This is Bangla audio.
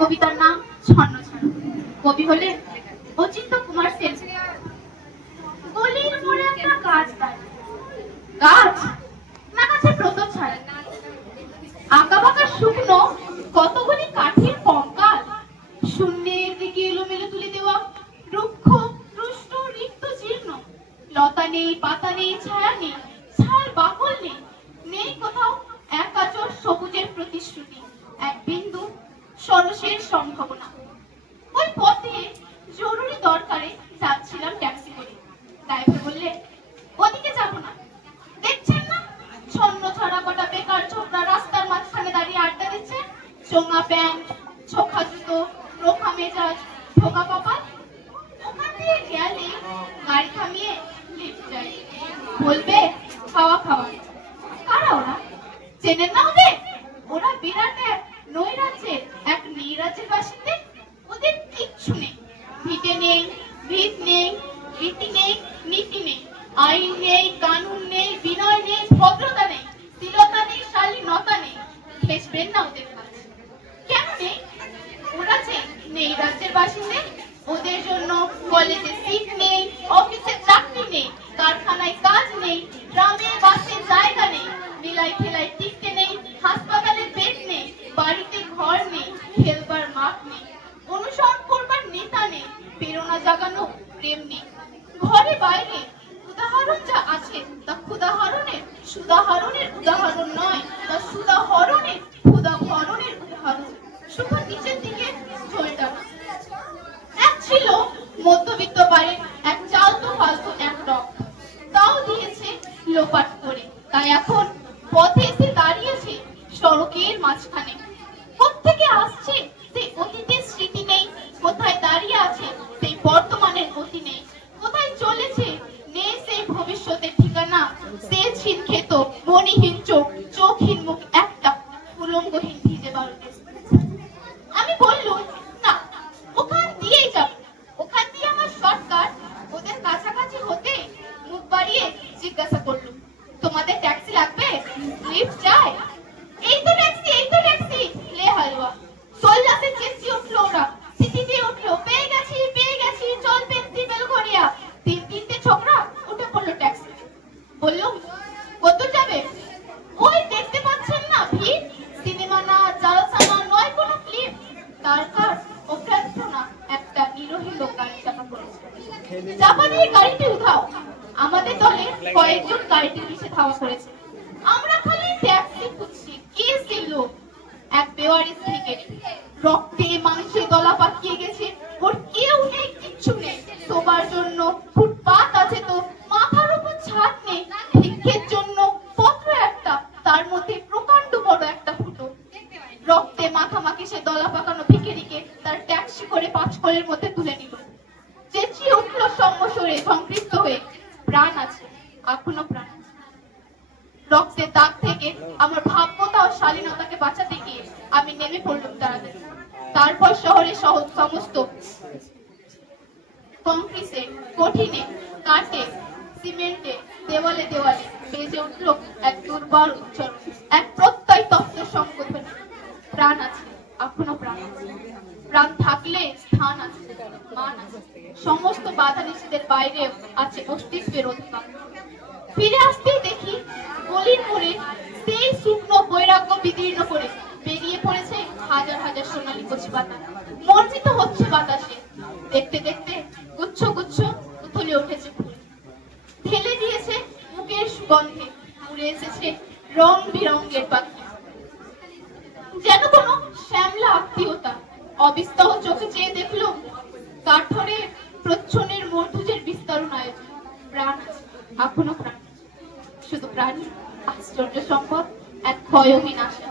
কবিতার নাম ছন্নছাড়া। কবি হলেন অচিন্ত কুমার সেন। গলির মোড়ে একটা গাছ দাঁড়িয়ে, গাছ না গাছে প্রতর ছাড়া, আঁকা বাঁকা শুকনো কতগুলি কাঠের কঙ্কাল, শূন্যের দিকে এলোমেলো তুলে দেওয়া, রুক্ষ রুষ্ট রিক্ত জীর্ণ, লতা নেই, পাতা নেই, ছায়া নেই, ছায়ার বাকল নেই, নেই কোথাও এক আঁচড় সবুজের প্রতিশ্রুতি, এক বিন্দু সরসের সম্ভাবনা। ওই পথে জরুরি দরকারে যাচ্ছিলাম ট্যাক্সি করে। ড্রাইভার বললে, ওদিকে যাবো না, দেখছেন না ছন্নছাড়া কটা বেকার ছোকরা রাস্তার মাঝখানে দাঁড়িয়ে আড্ডা দিচ্ছে, চোঙা প্যান্ট, ছোখা জুতো, রোখা মেজাজ, ঢোকা কপাল। ওখান দিয়ে গেলে গাড়ি থামিয়ে লিফট চাই, বলবে খাওয়া খাওয়া। কারা ওরা, চেনেন না ওদের? ওরা বিরাট এক নৈরাজ্যের, এক নৈরাজ্যের বাসিন্দে। ওদের কিচ্ছু নেই, ভিটে নেই, ভিত নেই, রীতি নেই, নীতি নেই, আইন নেই, কানুন নেই, বিনয় নেই, ভদ্রতা নেই, স্থিরতা নেই, শালীনতা নেই। ঘেঁষবেন না ওদের কাছে। কেন নেই? ওরা যে নেই রাজ্যের বাসিন্দে, ওদের জন্য কলেজে সিট নেই, অফিসে চাকরি নেই, কারখানায় কাজ নেই, গ্রামে বাসে জায়গা নেই, মেলায় খেলায় টিকতে নেই, হাসপাতালে বেড নেই, বাড়িতে ঘর নেই, খেলবার মাঠ নেই, অনুসরণ করবার নেতা নেই, প্রেরণা জাগানো প্রেম নেই। ঘরে বাইরে উদাহরণ যা আছে তা ক্ষুদাহরণের সুদাহরণের উদাহরণ নয়, তা সুদাহরণের ক্ষুদাহরণের উদাহরণ। শুধু নিচের দিকে ঝোলটা এক ছিল মধ্যবিত্ত বাড়ির এক চালতো ফালতু এক টক, তাও দিয়েছে লোপাট করে। তাই এখন পথে এসে দাঁড়িয়েছে সড়কের মাঝখানে। কোত্থেকে আসছে সেই অতীতের স্মৃতি নেই, কোথায় দাঁড়িয়ে আছে সেই বর্তমানের গতি নেই, কোথায় চলেছে নেই সেই ভবিষ্যতের ঠিকানা। সে ছিন খেত মনিহীন চোখ, চোখহীন মুখ, একটা উলঙ্গহীন ভিজে বালুতে। আমি বললুম, না, ওখান দিয়েই যাব, ওখান দিয়ে আমার শর্টকাট। ওদের কাছাকাছি হতে মুখ বাড়িয়ে জিজ্ঞাসা করলুম, তোমাদের ট্যাক্সি লাগবে? লিফট চাই? এই তো ট্যাক্সি, এই তো ট্যাক্সি, লে হালুয়া। সোল্লাসে চেঁচিয়ে উঠলো ওরা, সিটি দিয়ে উঠলো, পেয়ে গেছি, পেয়ে গেছি, চল পেন্সি বেলঘরিয়া। তিনটে ছোকরা উঠে পড়লো ট্যাক্সি। বললুম, কত যাবে? ওই দেখতে পাচ্ছেন না ভিড়, সিনেমা না, জালসা না, নয় কোনো ফিল্ম। তারকার অভ্যর্থনা একটা নিরোহী লোক গাড়ি চাপা করেছে। চাপা দিয়ে গাড়িটি উঠাও। আমাদের দলে কয়েকজন গাড়িটির পিছে ধাওয়া করেছে। আমরা খালি ট্যাক্সি খুঁজছি, কে সে লোক? এক বেওয়ারিশ ভিখারি, রক্তে মাংসে গলা পাকিয়ে গেছে, ওর কেউ নেই, কিচ্ছু নেই। শোবার জন্য ফুটপাত আছে তো, মাথার উপর ছাদ নেই। ভিক্ষের জন্য পত্র একটা, তার মধ্যে প্রকাণ্ড বড় একটা ফুটো। রক্তে মাখামাখি সে দলা পাকানো ভিখারিকে তার ট্যাক্সি করে পাঁচকলের মধ্যে তুলে নিল। চেঁচিয়ে উঠল সম্মসরে, সংকৃষ্ট হয়ে, প্রাণ আছে, এখনো প্রাণ আছে। রক্তের দাগ থেকে আমার ভাবমতা ও শালীনতাকে বাঁচাতে গিয়ে আমি নেমে পড়লাম তাড়াতাড়ি। তারপর শহরের সমস্ত কংক্রিটে, কঠিনে, কাঠে, সিমেন্টে, দেওয়ালে দেওয়ালে বেজে উঠল এক দুর্বার উচ্চারণ, এক প্রত্যয় তত্ত্ব সংগঠন। প্রাণ আছে, এখনো প্রাণ আছে। প্রাণ থাকলে স্থান আছে, মান আছে। সমস্ত বাধা নিষেধের বাইরে আছে অস্তিত্বের অধিকার। ফিরে আসতেই দেখি গলির মোড়ে সেই শুকনো বৈরাগ্য বিদীর্ণ করে বেরিয়ে পড়েছে হাজার হাজার সোনালী কচি পাতা। মর্জিত হচ্ছে বাতাসে। দেখতে দেখতে গুচ্ছ গুচ্ছ উথলে উঠেছে ফুল, ঢেলে দিয়েছে মুখের সুগন্ধে, উড়ে এসেছে রং বিরঙ্গের পাখি। যেন কোনো শ্যামলা আত্মীয়তা। অবিস্তহ চোখে চেয়ে দেখলো কাঠরে প্রচ্ছন্নের মর্ধুজের বিস্তরণ আয়োজন। প্রাণ আছে, এখনো প্রাণ। শুধু প্রাণী, আশ্চর্য সম্পদ, এক ক্ষয়হীন আশা।